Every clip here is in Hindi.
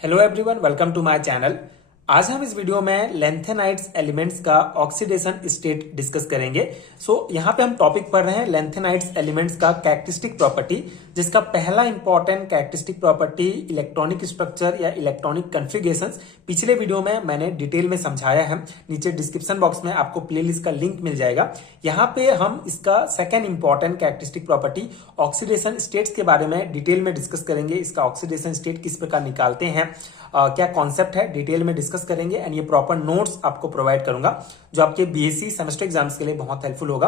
Hello everyone, welcome to my channel. आज हम इस वीडियो में लेंथेनाइट्स एलिमेंट्स का ऑक्सीडेशन स्टेट डिस्कस करेंगे। यहाँ पे हम टॉपिक पढ़ रहे हैं लेंथेनाइट्स एलिमेंट्स का कैरेक्टरिस्टिक प्रॉपर्टी, जिसका पहला important characteristic property electronic structure या इलेक्ट्रॉनिक कॉन्फ़िगरेशंस पिछले वीडियो में मैंने डिटेल में समझाया है। नीचे डिस्क्रिप्शन बॉक्स में आपको प्लेलिस्ट का लिंक मिल जाएगा। यहाँ पे हम इसका second important characteristic property oxidation states के बारे में डिटेल में डिस्कस करेंगे। इसका ऑक्सीडेशन स्टेट किस प्रकार निकालते हैं, क्या कॉन्सेप्ट है, डिटेल में डिस्कस करेंगे एंड ये प्रॉपर नोट्स आपको प्रोवाइड करूंगा जो आपके बीएससी सेमेस्टर एग्जाम्स के लिए बहुत हेल्पफुल होगा।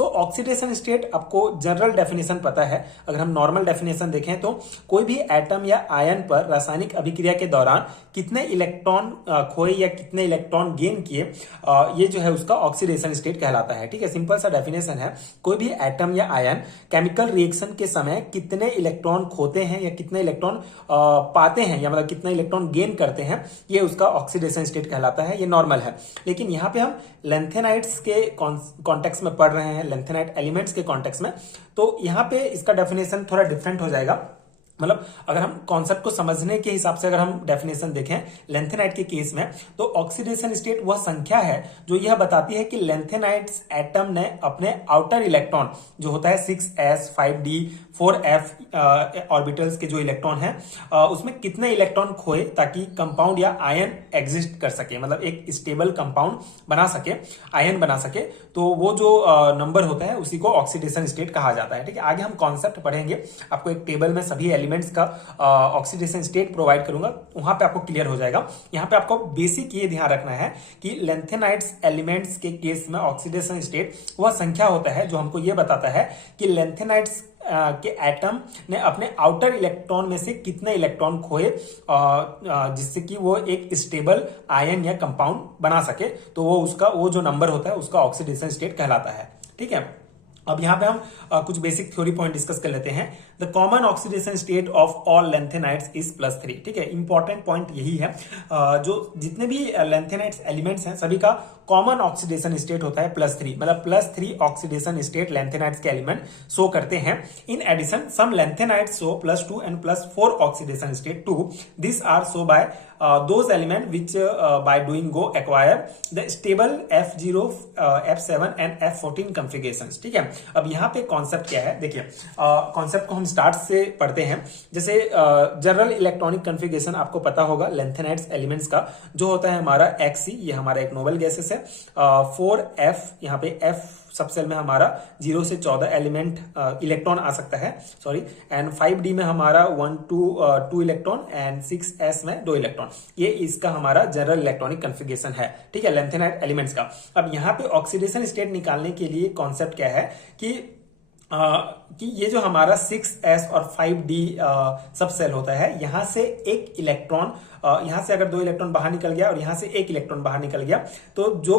ऑक्सीडेशन स्टेट आपको जनरल डेफिनेशन पता है। अगर हम नॉर्मल डेफिनेशन देखें तो कोई भी एटम या आयन पर रासायनिक अभिक्रिया के दौरान कितने इलेक्ट्रॉन खोए या कितने इलेक्ट्रॉन गेन किए, ये जो है उसका ऑक्सीडेशन स्टेट कहलाता है। ठीक है, सिंपल सा डेफिनेशन है। कोई भी एटम या आयन केमिकल रिएक्शन के समय कितने इलेक्ट्रॉन खोते हैं या कितने इलेक्ट्रॉन पाते हैं, या मतलब कितना इलेक्ट्रॉन गेन करते हैं, ये उसका ऑक्सीडेशन स्टेट कहलाता है। ये नॉर्मल है। लेकिन यहां पे हम लेंथेनाइट्स के कॉन्टेक्स्ट में पढ़ रहे हैं, लेंथेनाइट एलिमेंट्स के कॉन्टेक्स्ट में, तो यहां पे इसका डेफिनेशन थोड़ा डिफरेंट हो जाएगा। मतलब अगर हम कॉन्सेप्ट को समझने के हिसाब से अगर हम डेफिनेशन देखें लेंथेनाइट के केस में, तो ऑक्सीडेशन स्टेट वह संख्या है जो यह बताती है कि लेंथेनाइट्स एटम ने अपने आउटर इलेक्ट्रॉन जो होता है 6s 5d 4f ऑर्बिटल्स के जो इलेक्ट्रॉन है उसमें कितने इलेक्ट्रॉन खोए ताकि कंपाउंड या आयन एग्जिस्ट कर सके, मतलब एक स्टेबल कंपाउंड बना सके, आयन बना सके। तो वो जो नंबर होता है उसी को ऑक्सीडेशन स्टेट कहा जाता है। ठीक है, आगे हम कॉन्सेप्ट पढ़ेंगे। आपको एक टेबल में सभी एलिमेंट्स का ऑक्सीडेशन स्टेट प्रोवाइड करूंगा, वहां पे आपको क्लियर हो जाएगा। यहां पे आपको बेसिक ये ध्यान रखना है कि लेंथेनाइट्स एलिमेंट्स के केस में ऑक्सीडेशन स्टेट वह संख्या होता है जो हमको ये बताता है कि लेंथेनाइट्स के एटम ने अपने आउटर इलेक्ट्रॉन में से कितने इलेक्ट्रॉन खोए जिससे कि वो एक स्टेबल आयन या कंपाउंड बना सके। तो वो जो नंबर होता है उसका ऑक्सीडेशन स्टेट कहलाता है। ठीक है, अब यहां पे हम कुछ बेसिक थ्योरी पॉइंट डिस्कस कर लेते हैं। The common oxidation state of all lanthanides is +3। ठीक है, इंपॉर्टेंट पॉइंट यही है। जो जितने भी लेंथेनाइट्स एलिमेंट्स हैं सभी का कॉमन ऑक्सीडेशन स्टेट होता है +3, मतलब +3 ऑक्सीडेशन स्टेट लेंथेनाइट्स के एलिमेंट शो करते हैं। In addition some lanthanides show +2 and +4 oxidation state too. This are show by those element which by doing go acquire the stable F0, F7 and F14 configurations। ठीक है, अब यहाँ पे कॉन्सेप्ट क्या है देखिए, कॉन्सेप्ट को हम स्टार्ट से पढ़ते हैं। जैसे जनरल इलेक्ट्रॉनिक कॉन्फ़िगरेशन आपको पता होगा लेंथेनाइट्स एलिमेंट्स का, जो होता है हमारा Xc, ये हमारा एक नोबल गैसेस है। 4f, यहाँ पे F सब सेल में हमारा 0 से 14 एलिमेंट इलेक्ट्रॉन आ सकता है, सॉरी, एंड 5d में हमारा 2 इलेक्ट्रॉन एंड 6s में 2 इलेक्ट्रॉन। ये इसका हमारा जनरल इलेक्ट्रॉनिक कॉन्फ़िगरेशन है। ठीक है, लेंथेनाइट एलिमेंट्स का। अब यहाँ पे ऑक्सीडेशन स्टेट निकालने के लिए कॉन्सेप्ट क्या है कि ये जो हमारा 6s और 5d सब सेल होता है, यहां से एक इलेक्ट्रॉन, यहां से अगर 2 इलेक्ट्रॉन बाहर निकल गया और यहां से 1 इलेक्ट्रॉन बाहर निकल गया, तो जो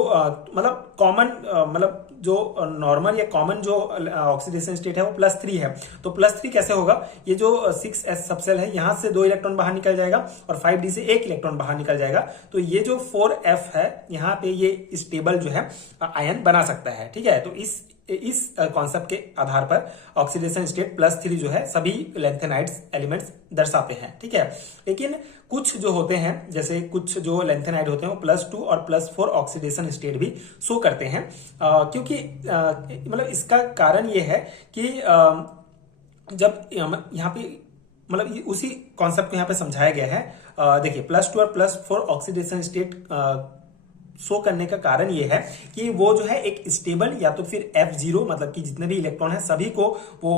मतलब कॉमन, मतलब जो नॉर्मल या कॉमन जो ऑक्सीडेशन स्टेट है वो +3 है। तो +3 कैसे होगा, ये जो 6s सब सेल है यहां से 2 इलेक्ट्रॉन बाहर निकल जाएगा और 5d से 1 इलेक्ट्रॉन बाहर निकल जाएगा। तो ये जो 4f है यहाँ पे ये स्टेबल जो है आयन बना सकता है। ठीक है, तो इस कॉन्सेप्ट के आधार पर ऑक्सीडेशन स्टेट +3 जो है सभी लेंथेनाइट्स एलिमेंट्स दर्शाते हैं। ठीक है, लेकिन कुछ जो होते हैं, जैसे कुछ जो लेंथेनाइट होते हैं वो +2 और +4 ऑक्सीडेशन स्टेट भी शो करते हैं। क्योंकि मतलब इसका कारण ये है कि जब यहाँ पे मतलब उसी कॉन्सेप्ट को यहाँ पे समझाया गया है। देखिए, +2 और +4 ऑक्सीडेशन स्टेट शो करने का कारण ये है कि वो जो है एक स्टेबल या तो फिर F0, मतलब कि जितने भी इलेक्ट्रॉन है सभी को वो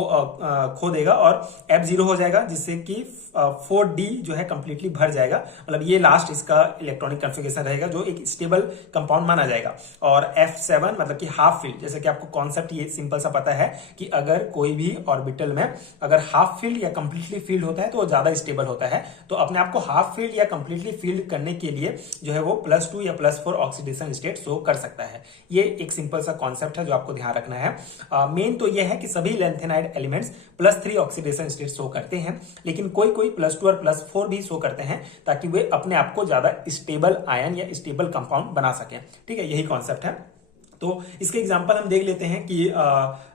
खो देगा और F0 हो जाएगा, जिससे कि 4d जो है कंप्लीटली भर जाएगा। मतलब ये लास्ट इसका इलेक्ट्रॉनिक कॉन्फ़िगरेशन रहेगा जो एक स्टेबल कंपाउंड माना जाएगा। और F7 मतलब कि हाफ फील्ड, जैसे कि आपको कॉन्सेप्ट ये सिंपल सा पता है कि अगर कोई भी ऑर्बिटल में अगर हाफ फील्ड या कंप्लीटली फील्ड होता है तो वो ज्यादा स्टेबल होता है। तो अपने आप को हाफ फील्ड या कंप्लीटली फील्ड करने के लिए जो है वो +2 या +4 ऑक्सीडेशन स्टेट शो कर सकता है। ये एक सिंपल सा कॉन्सेप्ट है जो आपको ध्यान रखना है। मेन तो ये है कि सभी lanthanide elements +3 oxidation state show करते हैं, लेकिन कोई +2 और +4 भी शो करते हैं ताकि वे अपने आप को ज्यादा स्टेबल आयन या स्टेबल कंपाउंड बना सके। ठीक है, यही कॉन्सेप्ट है। तो इसके एग्जांपल हम देख लेते हैं कि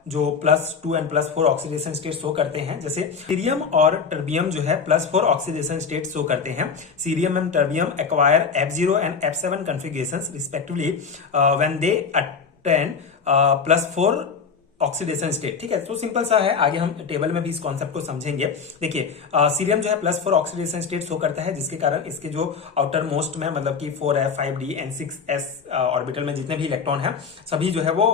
जो +2 एंड +4 ऑक्सीडेशन स्टेट शो करते हैं, जैसे सीरियम और टर्बियम जो है +4 ऑक्सीडेशन स्टेट शो करते हैं। Cerium and terbium acquire F0 and F7 configurations respectively when they attain +4 oxidation state. ठीक है, तो सिंपल सा है, आगे हम टेबल में भी इस कॉन्सेप्ट को समझेंगे। देखिए सीरियम जो है +4 ऑक्सीडेशन स्टेट शो करता है, जिसके कारण इसके जो आउटर मोस्ट में मतलब कि 4f 5d and 6s orbital में जितने भी इलेक्ट्रॉन हैं सभी जो है वो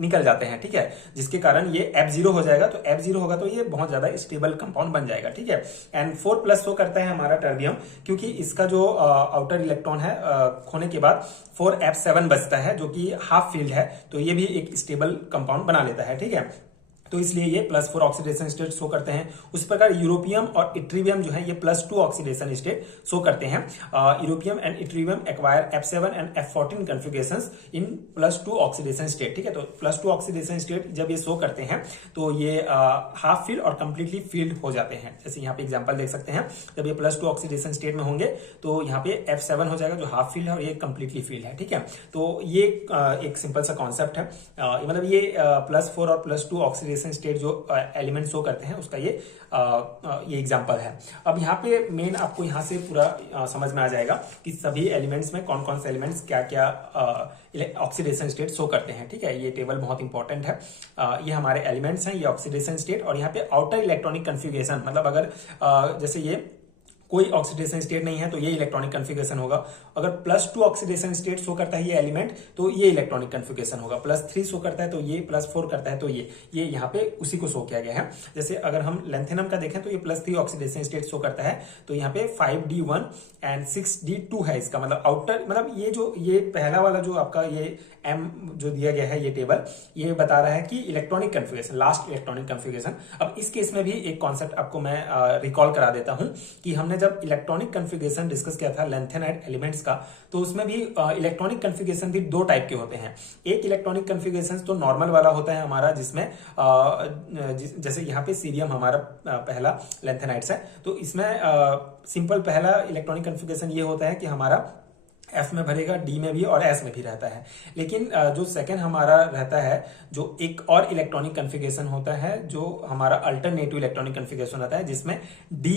निकल जाते हैं। ठीक है, जिसके कारण ये F0 हो जाएगा। तो F0 होगा तो ये बहुत ज्यादा स्टेबल कंपाउंड बन जाएगा। ठीक है, एंड 4+ शो करता है हमारा टर्बियम, क्योंकि इसका जो आउटर इलेक्ट्रॉन है खोने के बाद 4f7 बचता है, जो कि हाफ फील्ड है, तो ये भी एक स्टेबल कंपाउंड बना लेता है। ठीक है, तो इसलिए ये +4 ऑक्सीडेशन स्टेट शो करते हैं। उस प्रकार यूरोपियम और इट्रीवियम जो है ये +2 ऑक्सीडेशन स्टेट शो करते हैं। Europium and ytterbium acquire F7 and F14 configurations in +2 oxidation state. ठीक है, तो +2 ऑक्सीडेशन स्टेट जब ये शो करते हैं तो ये हाफ फील्ड और कंप्लीटली फील्ड हो जाते हैं। जैसे यहाँ पे एग्जांपल देख सकते हैं, जब ये +2 ऑक्सीडेशन स्टेट में होंगे तो यहाँ पे F7 हो जाएगा जो हाफ फील्ड है, और ये कंप्लीटली फील्ड है। ठीक है, तो ये एक सिंपल सा कॉन्सेप्ट है। मतलब ये +4 और +2 ऑक्सीडेशन स्टेट जो एलिमेंट शो करते हैं उसका ये एग्जांपल है। अब यहाँ पे मेन आपको यहाँ से पूरा समझ में आ जाएगा कि सभी एलिमेंट्स में कौन कौन से एलिमेंट्स क्या क्या ऑक्सीडेशन स्टेट शो करते हैं। ठीक है, ये टेबल बहुत इंपॉर्टेंट है। ये हमारे एलिमेंट्स हैं, ये ऑक्सीडेशन स्टेट, और यहाँ पे आउटर इलेक्ट्रॉनिक कन्फिगरेशन, मतलब अगर जैसे ये कोई ऑक्सीडेशन स्टेट नहीं है तो ये इलेक्ट्रॉनिक कन्फिगरेशन होगा। अगर +2 ऑक्सीडेशन स्टेट शो करता है ये एलिमेंट तो ये इलेक्ट्रॉनिक कन्फिगरेशन होगा। +3 शो करता है तो ये, +4 करता है तो ये यहाँ पे उसी को शो किया गया है। जैसे अगर हम लेंथेनम का देखें तो ये +3 ऑक्सीडेशन स्टेट शो करता है, तो यहाँ पे 5d1 एंड 6d2 है इसका, मतलब आउटर, मतलब ये पहला वाला जो आपका ये M जो दिया गया है ये टेबल, ये बता रहा है कि electronic configuration, last electronic configuration. अब इस केस में भी एक कॉन्सेप्ट आपको मैं रिकॉल करा देता हूं कि हमने जब इलेक्ट्रॉनिक कन्फिगरेशन डिस्कस किया था लैंथेनाइड एलिमेंट्स का, तो उसमें भी इलेक्ट्रॉनिक कन्फिगरेशन भी 2 टाइप के होते हैं। एक इलेक्ट्रॉनिक कन्फिगरेशन तो नॉर्मल वाला होता है हमारा, जिसमें जैसे यहाँ पे सीरियम हमारा पहला लैंथेनाइड्स है, तो इसमें सिंपल पहला इलेक्ट्रॉनिक कन्फिगरेशन ये होता है कि हमारा F में भरेगा, D में भी और S में भी रहता है। लेकिन जो सेकंड हमारा रहता है, जो एक और इलेक्ट्रॉनिक कन्फिगरेशन होता है, जो हमारा अल्टरनेटिव इलेक्ट्रॉनिक कन्फिगरेशन होता है, जिसमें D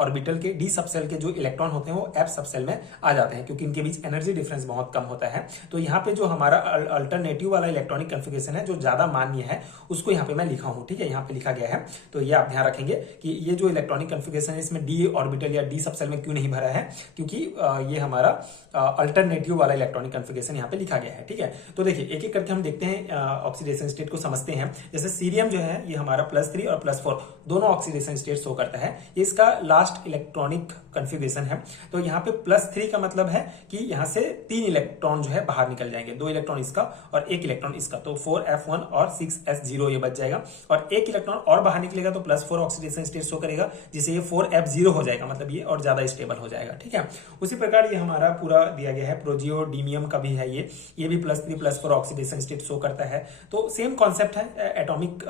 ऑर्बिटल के, D सबसेल के जो इलेक्ट्रॉन होते हैं वो F सबसेल में आ जाते हैं, क्योंकि इनके बीच एनर्जी डिफरेंस बहुत कम होता है। तो यहाँ पे जो हमारा अल्टरनेटिव वाला इलेक्ट्रॉनिक कन्फिगरेशन है, जो ज्यादा मान्य है, उसको यहाँ पे मैं लिखा हूँ। ठीक है, यहाँ पे लिखा गया है, तो ये आप ध्यान रखेंगे कि ये जो इलेक्ट्रॉनिक कन्फिगरेशन है इसमें D ऑर्बिटल या D सबसेल में क्यों नहीं भरा है, क्योंकि ये हमारा अल्टरनेटिव वाला इलेक्ट्रॉनिक कन्फिगरेशन यहाँ पे लिखा गया है। ठीक है, तो देखिए एक एक करके हम देखते हैं, ऑक्सीडेशन स्टेट को समझते हैं। जैसे सीरियम जो है ये हमारा +3 और +4 दोनों ऑक्सीडेशन स्टेट शो करता है, ये इसका लास्ट इलेक्ट्रॉनिक कन्फिगरेशन है। तो यहाँ पे +3 का मतलब है कि यहाँ से 3 इलेक्ट्रॉन जो है बाहर निकल जाएंगे, 2 इलेक्ट्रॉन इसका और 1 इलेक्ट्रॉन इसका, तो 4f1 और 6s0 ये बच जाएगा, और 1 इलेक्ट्रॉन और बाहर निकलेगा तो +4 ऑक्सीडेशन स्टेट शो करेगा, जिससे ये 4f0 हो जाएगा, मतलब ये और ज्यादा स्टेबल हो जाएगा। ठीक है, उसी प्रकार ये हमारा पूरा दिया गया है। प्रोजियोडीमियम का भी है, ये भी +3 +4 ऑक्सीडेशन स्टेट शो करता है। तो सेम कॉन्सेप्ट है, एटॉमिक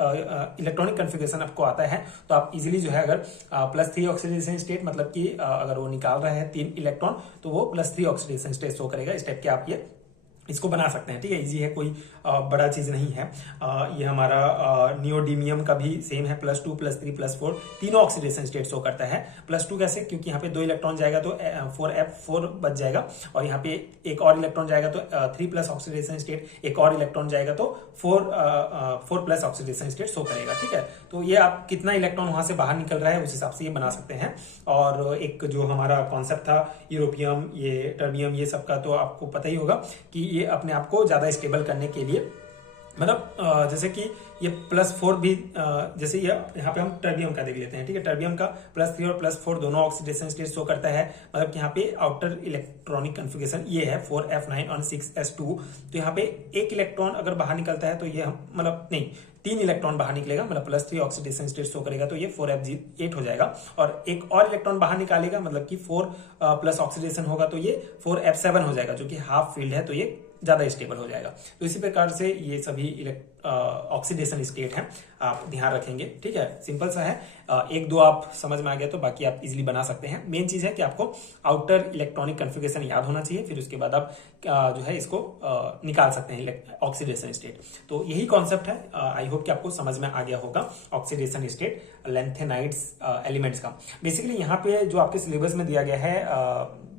इलेक्ट्रॉनिक कन्फिगरेशन आपको आता है तो आप इजीली जो है अगर +3 ऑक्सीडेशन स्टेट, मतलब कि अगर वो निकाल रहा है 3 इलेक्ट्रॉन तो वो +3 ऑक्सीडेशन स्टेट शो करेगा। इस टाइप के आप ये इसको बना सकते हैं। ठीक है, इजी है, कोई बड़ा चीज नहीं है। ये हमारा नियोडीमियम का भी सेम है, +2 +3 +4 तीनों ऑक्सीडेशन स्टेट शो करता है। +2 कैसे, क्योंकि यहाँ पे 2 इलेक्ट्रॉन जाएगा तो 4f4 बच जाएगा, और यहाँ पे एक और इलेक्ट्रॉन जाएगा तो 3+ ऑक्सीडेशन स्टेट, एक और इलेक्ट्रॉन जाएगा तो 4+ ऑक्सीडेशन स्टेट शो करेगा। ठीक है, तो ये आप कितना इलेक्ट्रॉन वहां से बाहर निकल रहा है उस हिसाब से ये बना सकते हैं। और एक जो हमारा कॉन्सेप्ट था यूरोपियम, ये टर्बियम, ये सब का तो आपको पता ही होगा कि ये अपने आप को ज्यादा स्टेबल करने के लिए, मतलब जैसे कि ये +4 भी, जैसे ये यहाँ पे हम टर्बियम का देख लेते हैं। ठीक है, टर्बियम का +3 और +4 दोनों ऑक्सीडेशन स्टेट शो करता है, मतलब कि यहाँ पे आउटर इलेक्ट्रॉनिक कन्फिगरेशन ये है 4f9 और 6s2। तो यहाँ पे 1 इलेक्ट्रॉन अगर बाहर निकलता है तो ये मतलब नहीं, 3 इलेक्ट्रॉन बाहर निकलेगा, मतलब +3 ऑक्सीडेशन स्टेट शो करेगा, तो ये 4f8 हो जाएगा, और एक और इलेक्ट्रॉन बाहर निकालेगा, मतलब कि 4+ ऑक्सीडेशन होगा तो ये 4f7 हो जाएगा, जो कि हाफ फील्ड है, तो ये ज्यादा स्टेबल हो जाएगा। तो इसी प्रकार से ये सभी ऑक्सीडेशन स्टेट हैं, आप ध्यान रखेंगे। ठीक है, सिंपल सा है, एक दो आप समझ में आ गया तो बाकी आप इजीली बना सकते हैं। मेन चीज है कि आपको आउटर इलेक्ट्रॉनिक कन्फिगरेशन याद होना चाहिए, फिर उसके बाद आप जो है इसको निकाल सकते हैं ऑक्सीडेशन स्टेट। तो यही कॉन्सेप्ट है, आई होप कि आपको समझ में आ गया होगा ऑक्सीडेशन स्टेट लैंथेनाइड्स एलिमेंट्स का। बेसिकली यहाँ पे जो आपके सिलेबस में दिया गया है,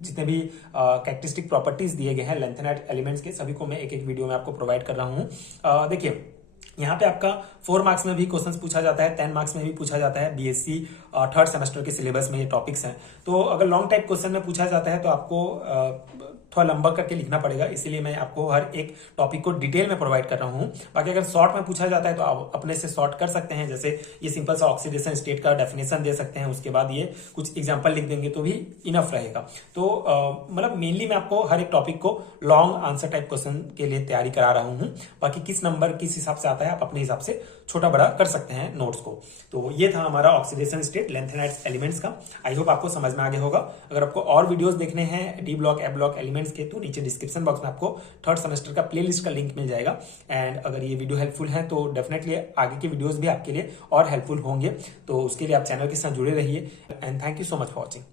जितने भी कैरेक्टरिस्टिक प्रॉपर्टीज दिए गए हैं लैंथेनाइड एलिमेंट्स के, सभी को मैं एक एक वीडियो में आपको प्रोवाइड कर रहा हूँ। देखिए यहाँ पे आपका 4 मार्क्स में भी क्वेश्चंस पूछा जाता है, 10 मार्क्स में भी पूछा जाता है। बीएससी थर्ड सेमेस्टर के सिलेबस में ये टॉपिक्स हैं। तो अगर लॉन्ग टाइप क्वेश्चन में पूछा जाता है तो आपको थोड़ा लंबा करके लिखना पड़ेगा, इसीलिए मैं आपको हर एक टॉपिक को डिटेल में प्रोवाइड कर रहा हूं। बाकी अगर शॉर्ट में पूछा जाता है तो आप अपने से शॉर्ट कर सकते हैं, जैसे ये सिंपल सा ऑक्सीडेशन स्टेट का डेफिनेशन दे सकते हैं, उसके बाद ये कुछ एग्जांपल लिख देंगे तो भी इनफ रहेगा। तो मतलब मेनली मैं आपको हर एक टॉपिक को लॉन्ग आंसर टाइप क्वेश्चन के लिए तैयारी करा रहा हूं। बाकी किस नंबर किस हिसाब से आता है आप अपने हिसाब से छोटा बड़ा कर सकते हैं नोट्स को। तो ये था हमारा ऑक्सीडेशन स्टेट लैंथेनाइड्स एलिमेंट्स का। आई होप आपको समझ में आ गया होगा। अगर आपको और वीडियोस देखने हैं डी ब्लॉक, ए ब्लॉक एलिमेंट्स के, तो नीचे डिस्क्रिप्शन बॉक्स में आपको थर्ड सेमेस्टर का प्लेलिस्ट का लिंक मिल जाएगा। एंड अगर ये वीडियो हेल्पफुल है तो डेफिनेटली आगे के वीडियोस भी आपके लिए और हेल्पफुल होंगे। तो उसके लिए आप चैनल के साथ जुड़े रहिए। And thank you so much for watching.